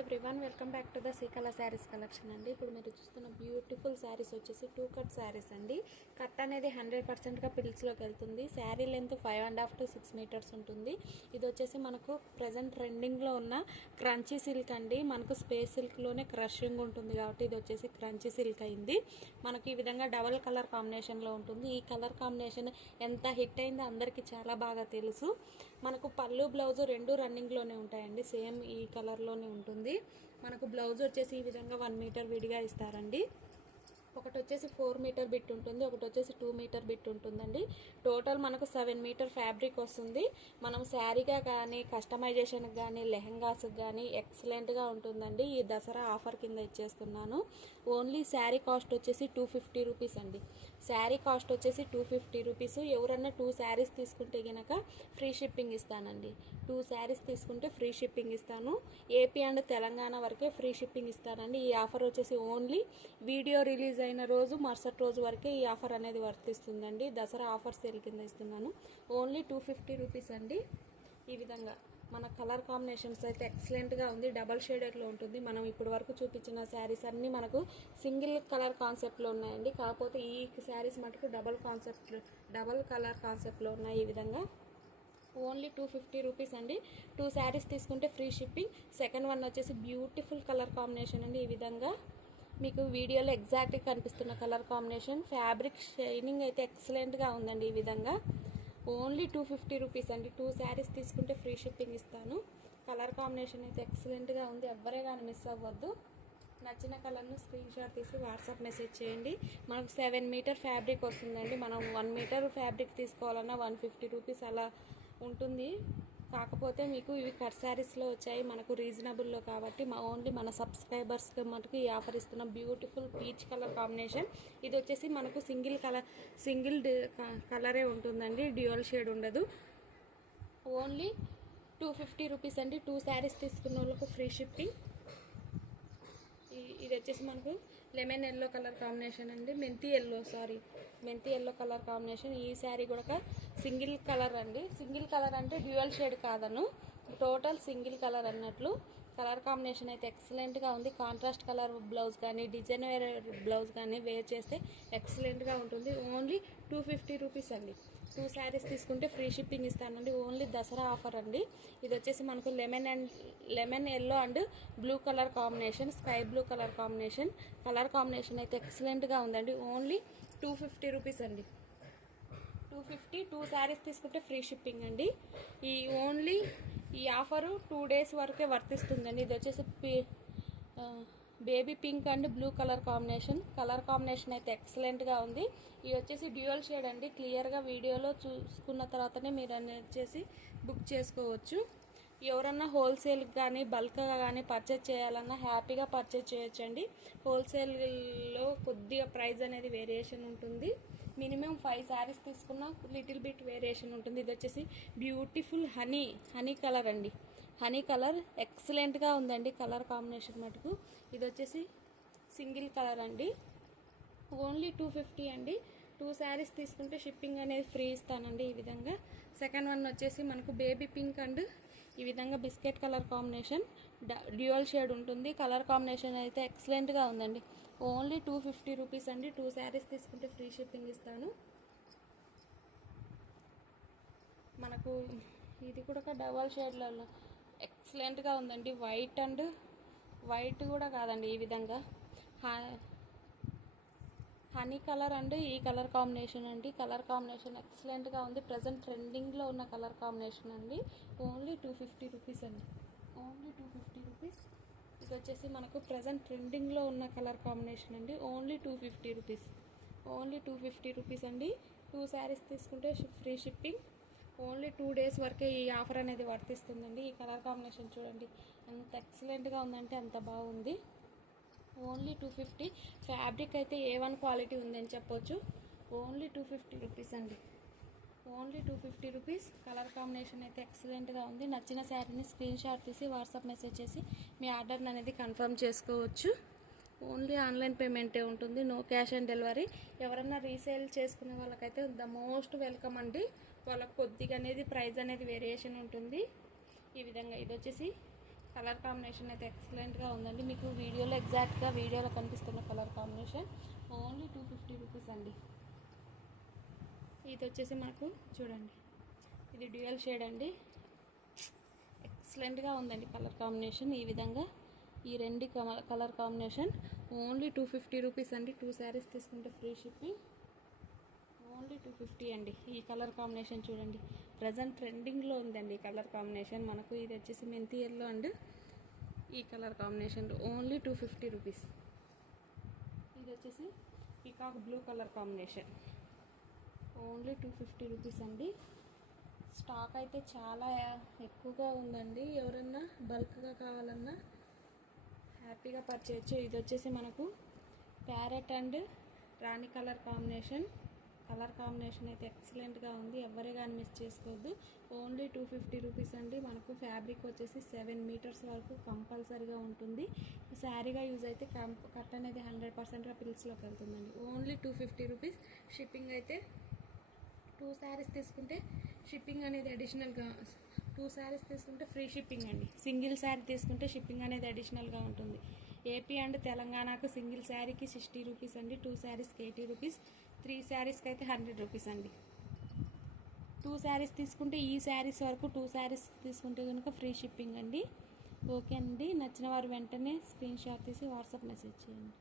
Everyone, welcome back to the Srikala saris collection అండి. ఇప్పుడు మీరు చూస్తున్న బ్యూటిఫుల్ శారీస్ వచ్చేసి 2 కట్ శారీస్ అండి. కట్ అనేది 100%గా పిల్స్లోకి వెళ్తుంది. శారీ లెంత్ 5.5 to 6 మీటర్స్ ఉంటుంది. ఇది వచ్చేసి మనకు ప్రజెంట్ ట్రెండింగ్లో ఉన్న క్రంచీ సిల్క్ అండి. మనకు స్పేస్ సిల్క్లోనే క్రషింగ్ ఉంటుంది కాబట్టి ఇది వచ్చేసి క్రంచీ సిల్క్ అయింది. మనకు ఈ విధంగా డబల్ కలర్ కాంబినేషన్లో ఉంటుంది. ఈ కలర్ కాంబినేషన్ ఎంత హిట్ అయిందో అందరికీ చాలా బాగా తెలుసు. మనకు పళ్ళు బ్లౌజ్ రెండు రన్నింగ్లోనే ఉంటాయండి. సేమ్ ఈ కలర్లోనే ఉంటుంది. మనకు బ్లౌజ్ వచ్చేసి ఈ విధంగా 1 మీటర్ విడిగా ఇస్తారండి. ఒకటి వచ్చేసి 4 మీటర్ బిట్ ఉంటుంది, ఒకటి వచ్చేసి 2 మీటర్ బిట్ ఉంటుందండి. టోటల్ మనకు 7 మీటర్ ఫ్యాబ్రిక్ వస్తుంది. మనం శారీగా కానీ కస్టమైజేషన్కి కానీ లెహంగాస్కి కానీ ఎక్సలెంట్గా ఉంటుందండి. ఈ దసరా ఆఫర్ కింద ఇచ్చేస్తున్నాను. ఓన్లీ శారీ కాస్ట్ వచ్చేసి 250 రూపీస్ అండి. శారీ కాస్ట్ వచ్చేసి 250 రూపీస్. ఎవరన్నా 2 శారీస్ తీసుకుంటే కనుక ఫ్రీ షిప్పింగ్ ఇస్తానండి. 2 శారీస్ తీసుకుంటే ఫ్రీ షిప్పింగ్ ఇస్తాను. ఏపీ అండ్ తెలంగాణ వరకే ఫ్రీ షిప్పింగ్ ఇస్తానండి. ఈ ఆఫర్ వచ్చేసి ఓన్లీ వీడియో రిలీజ్ అయిన రోజు మరుసటి రోజు వరకే ఈ ఆఫర్ అనేది వర్తిస్తుందండి. దసరా ఆఫర్ సేల్ కింద ఇస్తున్నాను. ఓన్లీ 250 రూపీస్ అండి. ఈ విధంగా మన కలర్ కాంబినేషన్స్ అయితే ఎక్సలెంట్గా ఉంది. డబల్ షేడెడ్లో ఉంటుంది. మనం ఇప్పటి వరకు చూపించిన శారీస్ అన్నీ మనకు సింగిల్ కలర్ కాన్సెప్ట్లో ఉన్నాయండి. కాకపోతే ఈ శారీస్ మటుకు డబల్ కలర్ కాన్సెప్ట్లో ఉన్నాయి. ఈ విధంగా ఓన్లీ 250 రూపీస్ అండి. 2 శారీస్ తీసుకుంటే ఫ్రీ షిప్పింగ్. సెకండ్ వన్ వచ్చేసి బ్యూటిఫుల్ కలర్ కాంబినేషన్ అండి. ఈ విధంగా మీకు వీడియోలో ఎగ్జాక్ట్గా కనిపిస్తున్న కలర్ కాంబినేషన్. ఫ్యాబ్రిక్ షైనింగ్ అయితే ఎక్సలెంట్గా ఉందండి. ఈ విధంగా ఓన్లీ 250 రూపీస్ అండి. 2 శారీస్ తీసుకుంటే ఫ్రీ షిప్పింగ్ ఇస్తాను. కలర్ కాంబినేషన్ అయితే ఎక్సలెంట్గా ఉంది. ఎవరే కానీ మిస్ అవ్వద్దు. నచ్చిన కలర్ను స్క్రీన్ షాట్ తీసి వాట్సాప్ మెసేజ్ చేయండి. మనకు 7 మీటర్ ఫ్యాబ్రిక్ వస్తుందండి. మనం 1 మీటర్ ఫ్యాబ్రిక్ తీసుకోవాలన్నా 150 రూపీస్ అలా ఉంటుంది. కాకపోతే మీకు ఇవి కట్ శారీస్లో వచ్చాయి. మనకు రీజనబుల్లో కాబట్టి ఓన్లీ మన సబ్స్క్రైబర్స్కి మటుకు ఈ ఆఫర్ ఇస్తున్న బ్యూటిఫుల్ పీచ్ కలర్ కాంబినేషన్. ఇది వచ్చేసి మనకు సింగిల్ కలరే ఉంటుందండి. డ్యూయల్ షేడ్ ఉండదు. ఓన్లీ 250 రూపీస్ అండి. 2 శారీస్ తీసుకున్న వాళ్ళకు ఫ్రీ షిప్పింగ్. ఇది వచ్చేసి మనకు లెమన్ ఎల్లో కలర్ కాంబినేషన్ అండి. మెంతి ఎల్లో కలర్ కాంబినేషన్. ఈ శారీ కూడా సింగిల్ కలర్ అండి. సింగిల్ కలర్ అంటే డ్యూయల్ షేడ్ కాదను, టోటల్ సింగిల్ కలర్ అన్నట్లు. కలర్ కాంబినేషన్ అయితే ఎక్సలెంట్గా ఉంది. కాంట్రాస్ట్ కలర్ బ్లౌజ్ కానీ డిజైన్ వేర్ బ్లౌజ్ కానీ వేర్ చేస్తే ఎక్సలెంట్గా ఉంటుంది. ఓన్లీ 250 రూపీస్ అండి. 2 శారీస్ తీసుకుంటే ఫ్రీ షిప్పింగ్ ఇస్తానండి. ఓన్లీ దసరా ఆఫర్ అండి. ఇది వచ్చేసి మనకు lemon yellow and blue colour combination, sky blue colour combination. Colour combination అయితే ఎక్సలెంట్గా ఉందండి. ఓన్లీ 250 రూపీస్ అండి. 250. 2 శారీస్ తీసుకుంటే ఫ్రీ షిప్పింగ్ అండి. ఈ ఆఫరు 2 డేస్ వరకే వర్తిస్తుందండి. ఇది వచ్చేసి baby pink and blue colour combination. Colour combination అయితే ఎక్సలెంట్గా ఉంది. ఇది వచ్చేసి డ్యూయల్ షేడ్ అండి. క్లియర్గా వీడియోలో చూసుకున్న తర్వాతనే మీరు వచ్చేసి బుక్ చేసుకోవచ్చు. ఎవరన్నా హోల్సేల్కి కానీ బల్క్గా కానీ పర్చేజ్ చేయాలన్నా హ్యాపీగా పర్చేజ్ చేయొచ్చండి. హోల్సేల్లో కొద్దిగా ప్రైస్ అనేది వేరియేషన్ ఉంటుంది. మినిమం 5 శారీస్ తీసుకున్న లిటిల్ బిట్ వేరియేషన్ ఉంటుంది. ఇది వచ్చేసి బ్యూటిఫుల్ హనీ కలర్ అండి. హనీ కలర్ ఎక్సలెంట్గా ఉందండి. కలర్ కాంబినేషన్ మటుకు ఇది వచ్చేసి సింగిల్ కలర్ అండి. ఓన్లీ 250 అండి. 2 శారీస్ తీసుకుంటే షిప్పింగ్ అనేది ఫ్రీ ఇస్తానండి. ఈ విధంగా సెకండ్ వన్ వచ్చేసి మనకు బేబీ పింక్ అండ్ ఈ విధంగా biscuit colour combination. Dual shade ఉంటుంది. కలర్ కాంబినేషన్ అయితే ఎక్సలెంట్గా ఉందండి. ఓన్లీ 250 రూపీస్ అండి. 2 శారీస్ తీసుకుంటే ఫ్రీ షిప్పింగ్ ఇస్తాను. మనకు ఇది కూడా డబల్ షేడ్లలో ఎక్సలెంట్గా ఉందండి. వైట్ కూడా కాదండి. ఈ విధంగా హనీ కలర్ అండ్ ఈ కలర్ కాంబినేషన్ అండి. కలర్ కాంబినేషన్ ఎక్సలెంట్గా ఉంది. ప్రజెంట్ ట్రెండింగ్లో ఉన్న కలర్ కాంబినేషన్ అండి. ఓన్లీ 250 రూపీస్ అండి. Only 250 rupees. ఇది వచ్చేసి మనకు ప్రజెంట్ ట్రెండింగ్లో ఉన్న కలర్ కాంబినేషన్ అండి. Only 250 rupees. ఓన్లీ 250 రూపీస్ అండి. 2 శారీస్ తీసుకుంటే ఫ్రీ షిప్పింగ్. ఓన్లీ 2 డేస్ వరకే ఈ ఆఫర్ అనేది వర్తిస్తుందండి. ఈ కలర్ కాంబినేషన్ చూడండి ఎంత ఎక్సలెంట్గా ఉందంటే అంత బాగుంది. ఓన్లీ 250. ఫ్యాబ్రిక్ అయితే A1 క్వాలిటీ ఉందని చెప్పొచ్చు. ఓన్లీ 250 రూపీస్ అండి. Only 250 rupees. కలర్ కాంబినేషన్ అయితే ఎక్సలెంట్గా ఉంది. నచ్చిన శారీని స్క్రీన్ షాట్ తీసి వాట్సాప్ మెసేజ్ చేసి మీ ఆర్డర్ని అనేది కన్ఫర్మ్ చేసుకోవచ్చు. ఓన్లీ ఆన్లైన్ పేమెంటే ఉంటుంది. No cash on delivery. ఎవరైనా రీసేల్ చేసుకునే వాళ్ళకైతే ద మోస్ట్ వెల్కమ్ అండి. వాళ్ళకి కొద్దిగా అనేది ప్రైస్ అనేది వేరియేషన్ ఉంటుంది. ఈ విధంగా ఇది వచ్చేసి కలర్ కాంబినేషన్ అయితే ఎక్సలెంట్గా ఉందండి. మీకు వీడియోలో ఎగ్జాక్ట్గా వీడియోలో కనిపిస్తున్న కలర్ కాంబినేషన్ ఓన్లీ 250 రూపీస్ అండి. ఇది వచ్చేసి మనకు చూడండి, ఇది డ్యూయల్ షేడ్ అండి. ఎక్సలెంట్గా ఉందండి కలర్ కాంబినేషన్. ఈ విధంగా ఈ రెండు కలర్ కాంబినేషన్ ఓన్లీ 250 రూపీస్ అండి. 2 శారీస్ తీసుకుంటే ఫ్రీ షిప్పింగ్. ఓన్లీ 250 అండి. ఈ కలర్ కాంబినేషన్ చూడండి, ప్రజెంట్ ట్రెండింగ్లో ఉందండి ఈ కలర్ కాంబినేషన్ మనకు. ఇది వచ్చేసి మెంతి ఎల్లో అండ్ ఈ కలర్ కాంబినేషన్ ఓన్లీ 250 రూపీస్. ఇది వచ్చేసి peacock blue colour combination only 250 rupees అండి. స్టాక్ అయితే చాలా ఎక్కువగా ఉందండి. ఎవరన్నా బల్క్గా కావాలన్నా హ్యాపీగా పర్చేయచ్చు. ఇది వచ్చేసి మనకు parrot and Rani colour combination అయితే ఎక్సలెంట్గా ఉంది. ఎవరే కానీ మిస్ చేసుకోవద్దు. ఓన్లీ 250 రూపీస్ అండి. మనకు ఫ్యాబ్రిక్ వచ్చేసి 7 మీటర్స్ వరకు కంపల్సరీగా ఉంటుంది. శారీగా యూజ్ అయితే కట్ అనేది 100%గా పిల్స్లోకి వెళ్తుందండి. Only 250 rupees. షిప్పింగ్ అయితే 2 శారీస్ తీసుకుంటే షిప్పింగ్ అనేది అడిషనల్గా, 2 శారీస్ తీసుకుంటే ఫ్రీ షిప్పింగ్ అండి. సింగిల్ శారీ తీసుకుంటే షిప్పింగ్ అనేది అడిషనల్గా ఉంటుంది. ఏపీ అండ్ తెలంగాణకు సింగిల్ శారీకి 60 రూపీస్ అండి. 2 శారీస్కి 80 రూపీస్. 3 శారీస్కి అయితే 100 రూపీస్ అండి. 2 శారీస్ తీసుకుంటే ఈ శారీస్ వరకు 2 శారీస్ తీసుకుంటే కనుక ఫ్రీ షిప్పింగ్ అండి. ఓకే అండి, నచ్చిన వారు వెంటనే స్క్రీన్ షాట్ తీసి వాట్సాప్ మెసేజ్ చేయండి.